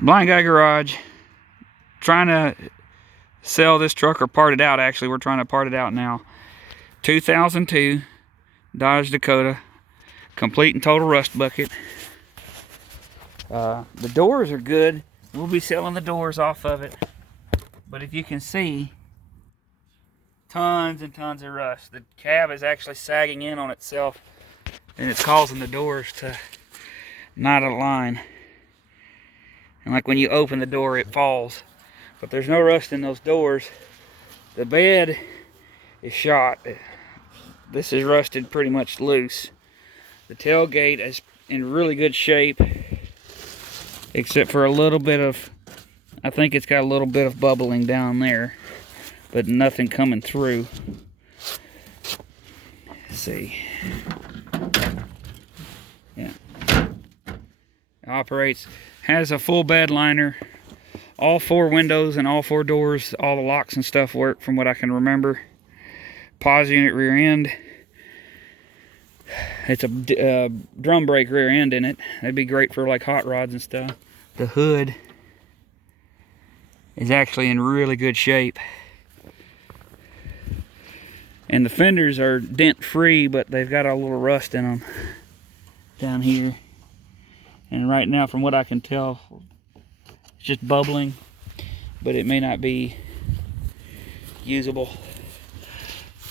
Blind Guy Garage, trying to sell this truck, or part it out. Actually, we're trying to part it out now. 2002 Dodge Dakota, complete and total rust bucket. The doors are good. We'll be selling the doors off of it, but if you can see, tons and tons of rust. The cab is actually sagging in on itself, and it's causing the doors to not align. And like when you open the door, it falls. But there's no rust in those doors. The bed is shot. This is rusted pretty much loose. The tailgate is in really good shape, except for a little bit of, I think it's got a little bit of bubbling down there, but nothing coming through. Let's see. Yeah. It operates, has a full bed liner. All 4 windows and all 4 doors, all the locks and stuff work from what I can remember. Pause unit rear end. It's a drum brake rear end in it. That'd be great for like hot rods and stuff. The hood is actually in really good shape. And the fenders are dent free, but they've got a little rust in them down here. And right now, from what I can tell, it's just bubbling, but it may not be usable.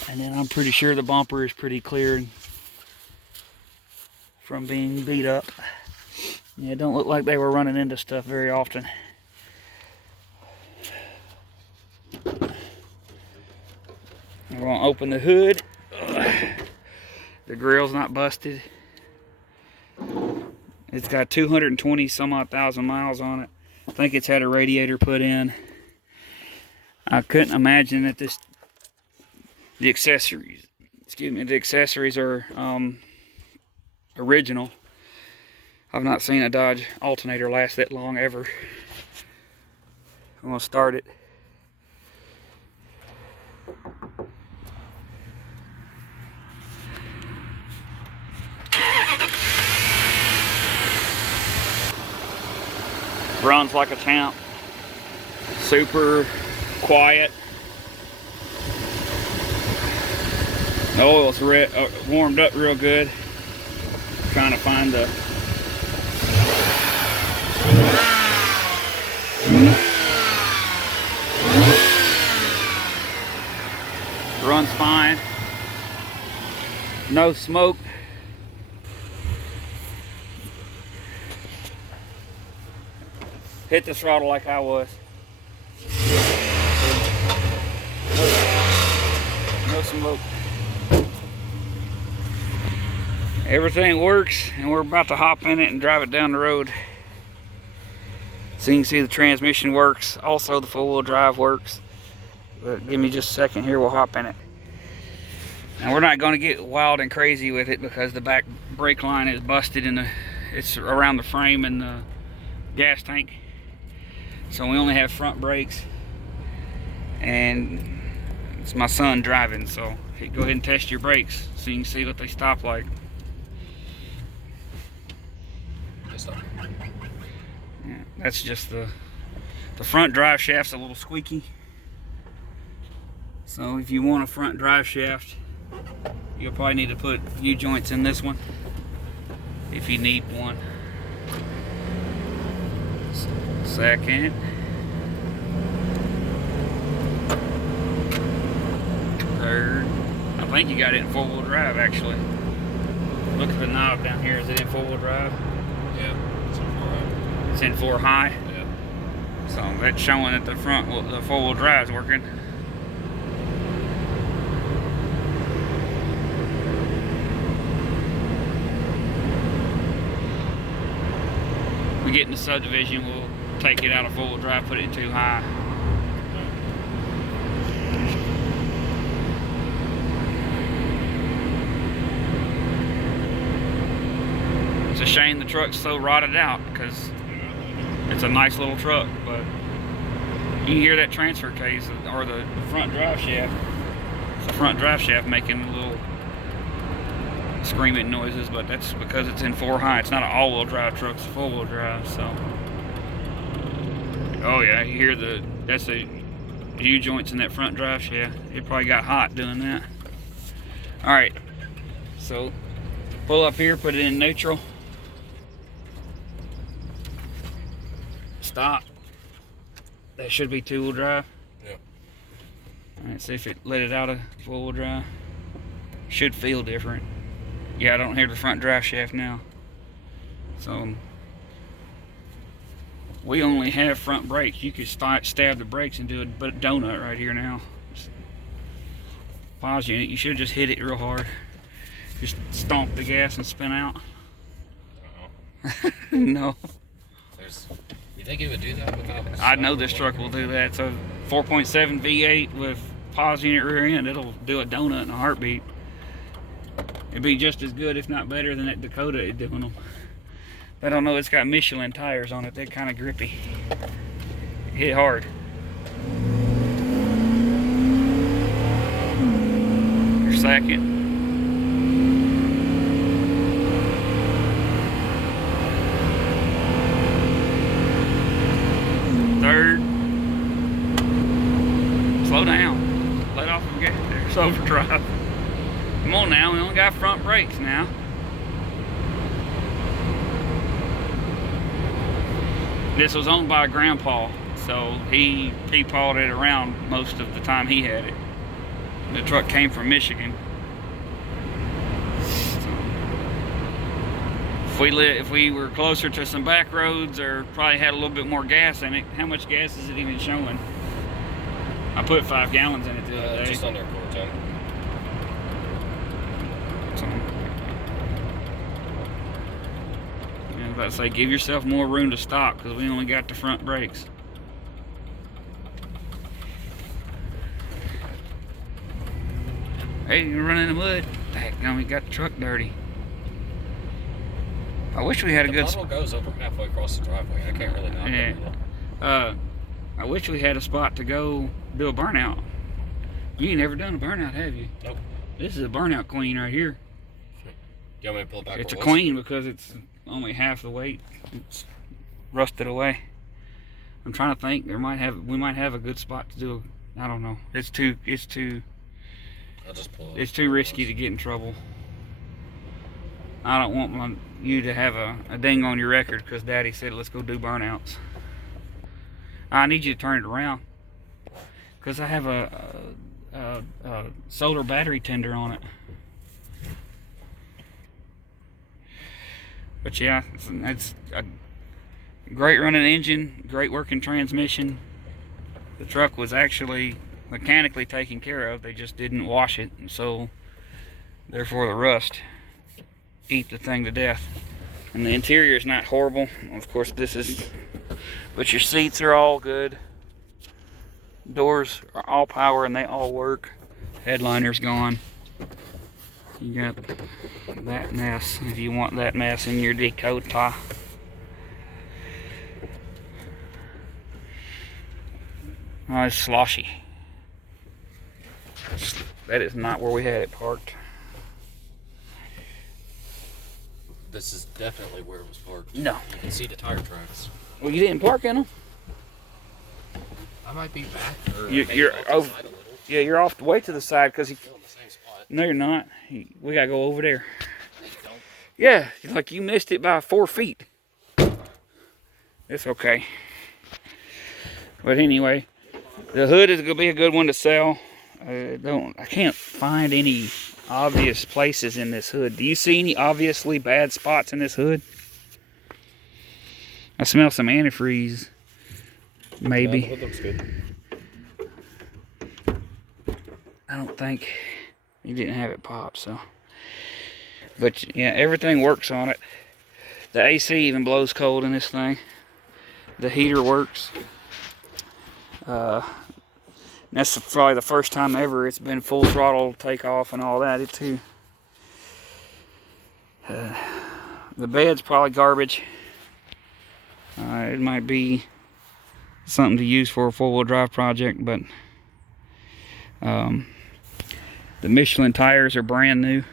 And then I'm pretty sure the bumper is pretty clear from being beat up. Yeah, it don't look like they were running into stuff very often. I'm going to open the hood. The grill's not busted. It's got 220 some odd thousand miles on it. I think it's had a radiator put in. I couldn't imagine that the accessories are original. I've not seen a Dodge alternator last that long ever. I'm gonna start it. Runs like a champ. Super quiet. The oil's warmed up real good. Trying to find the runs fine. No smoke. Hit the throttle like I was. No smoke. Everything works, and we're about to hop in it and drive it down the road. So you can see the transmission works. Also the four-wheel drive works. But give me just a second here, we'll hop in it. Now we're not going to get wild and crazy with it because the back brake line is busted it's around the frame and the gas tank. So we only have front brakes, and it's my son driving, so go ahead and test your brakes so you can see what they stop like. Yeah, that's just the front drive shaft's a little squeaky. So if you want a front drive shaft, you'll probably need to put U-joints in this one if you need one. Second. Third. I think you got it in four-wheel drive actually. Look at the knob down here. Is it in four-wheel drive? Yeah, it's in 4 high. It's in 4 high? Yeah. So that's showing that the four-wheel drive is working. We get in the subdivision, we'll take it out of four-wheel drive, put it in 2 high. It's a shame the truck's so rotted out because it's a nice little truck, but you can hear that transfer case or the front drive shaft. It's the front drive shaft making little screaming noises, but that's because it's in 4 high. It's not an all-wheel drive truck, it's a 4-wheel drive, so Oh yeah, you hear that's the U-joints in that front drive shaft. It probably got hot doing that. Alright, so pull up here, put it in neutral. Stop. That should be two-wheel drive. Yep. Alright, see if it let it out of four-wheel drive. Should feel different. Yeah, I don't hear the front drive shaft now. So we only have front brakes. You could stab the brakes and do a donut right here now. Pause unit, you should have just hit it real hard. Just stomp the gas and spin out. No. You think it would do that without? I know this truck will do that. So 4.7 V8 with pause unit rear end, it'll do a donut in a heartbeat. It'd be just as good, if not better, than that Dakota is doing them. But I don't know, it's got Michelin tires on it. They're kind of grippy. Hit hard. Your second. Third. Slow down. Let off the gas there. It's overdrive. Come on now, we only got front brakes now. This was owned by Grandpa, so he pawed it around most of the time he had it. The truck came from Michigan. If we were closer to some back roads or probably had a little bit more gas in it, how much gas is it even showing? I put 5 gallons in it the other day. Just under a quarter ton. I was about to say, give yourself more room to stop because we only got the front brakes. Hey, you're running in the mud. Dang, we got the truck dirty. I wish we had a good. The puddle goes over halfway across the driveway. I can't really knock it. I wish we had a spot to go do a burnout. You ain't never done a burnout, have you? Nope. This is a burnout queen right here. You want me to pull it back? It's a queen because it's only half the weight. It's rusted away. I'm trying to think. We might have a good spot to do. I don't know. It's too. I'll just pull it. It's too risky to get in trouble. I don't want you to have a ding on your record because Daddy said let's go do burnouts. I need you to turn it around because I have a solar battery tender on it. But yeah, it's a great running engine, great working transmission. The truck was actually mechanically taken care of. They just didn't wash it, and so therefore the rust eat the thing to death. And the interior is not horrible. Of course, but your seats are all good. Doors are all power and they all work. Headliner's gone. You got that mess if you want that mess in your Dakota. Oh, it's sloshy. That is not where we had it parked. This is definitely where it was parked. No. You can see the tire tracks. Well, you didn't park in them? I might be back. You're over. Yeah, you're off way to the side because Still in the same spot. No, you're not. We gotta go over there. Yeah, like you missed it by 4 feet. It's okay. But anyway, the hood is gonna be a good one to sell. I can't find any obvious places in this hood. Do you see any obviously bad spots in this hood? I smell some antifreeze. Maybe. Yeah, the hood looks good. I don't think you didn't have it pop, so. But yeah, everything works on it. The AC even blows cold in this thing. The heater works. That's probably the first time ever it's been full throttle takeoff and all that. The bed's probably garbage. It might be something to use for a four-wheel drive project, but the Michelin tires are brand new.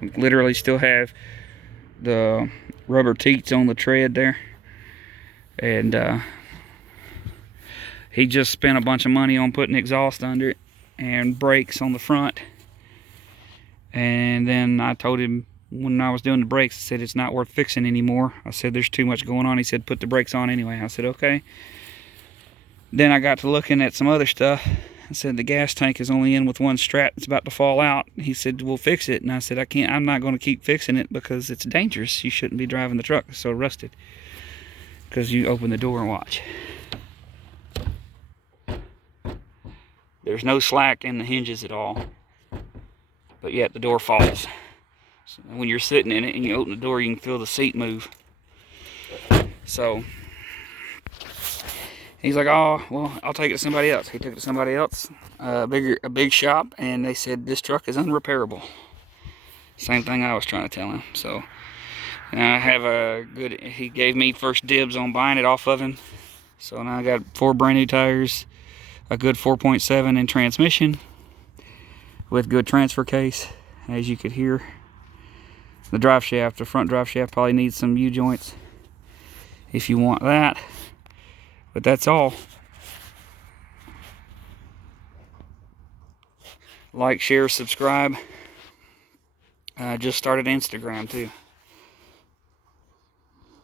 We literally still have the rubber teats on the tread there, and he just spent a bunch of money on putting exhaust under it and brakes on the front. And then I told him when I was doing the brakes, I said it's not worth fixing anymore. I said there's too much going on. He said put the brakes on anyway. I said okay. Then I got to looking at some other stuff. I said the gas tank is only in with one strap. It's about to fall out. He said we'll fix it, and I said I'm not going to keep fixing it because it's dangerous. You shouldn't be driving the truck. It's so rusted. Because you open the door and watch. There's no slack in the hinges at all, but yet the door falls. So when you're sitting in it and you open the door, you can feel the seat move. So he's like, oh, well, I'll take it to somebody else. He took it to somebody else, a big shop, and they said this truck is unrepairable. Same thing I was trying to tell him. So I have he gave me first dibs on buying it off of him. So now I got 4 brand new tires, a good 4.7 in transmission with good transfer case, as you could hear. The drive shaft, the front drive shaft probably needs some U-joints if you want that. But that's all. Like, share, subscribe. I just started Instagram too.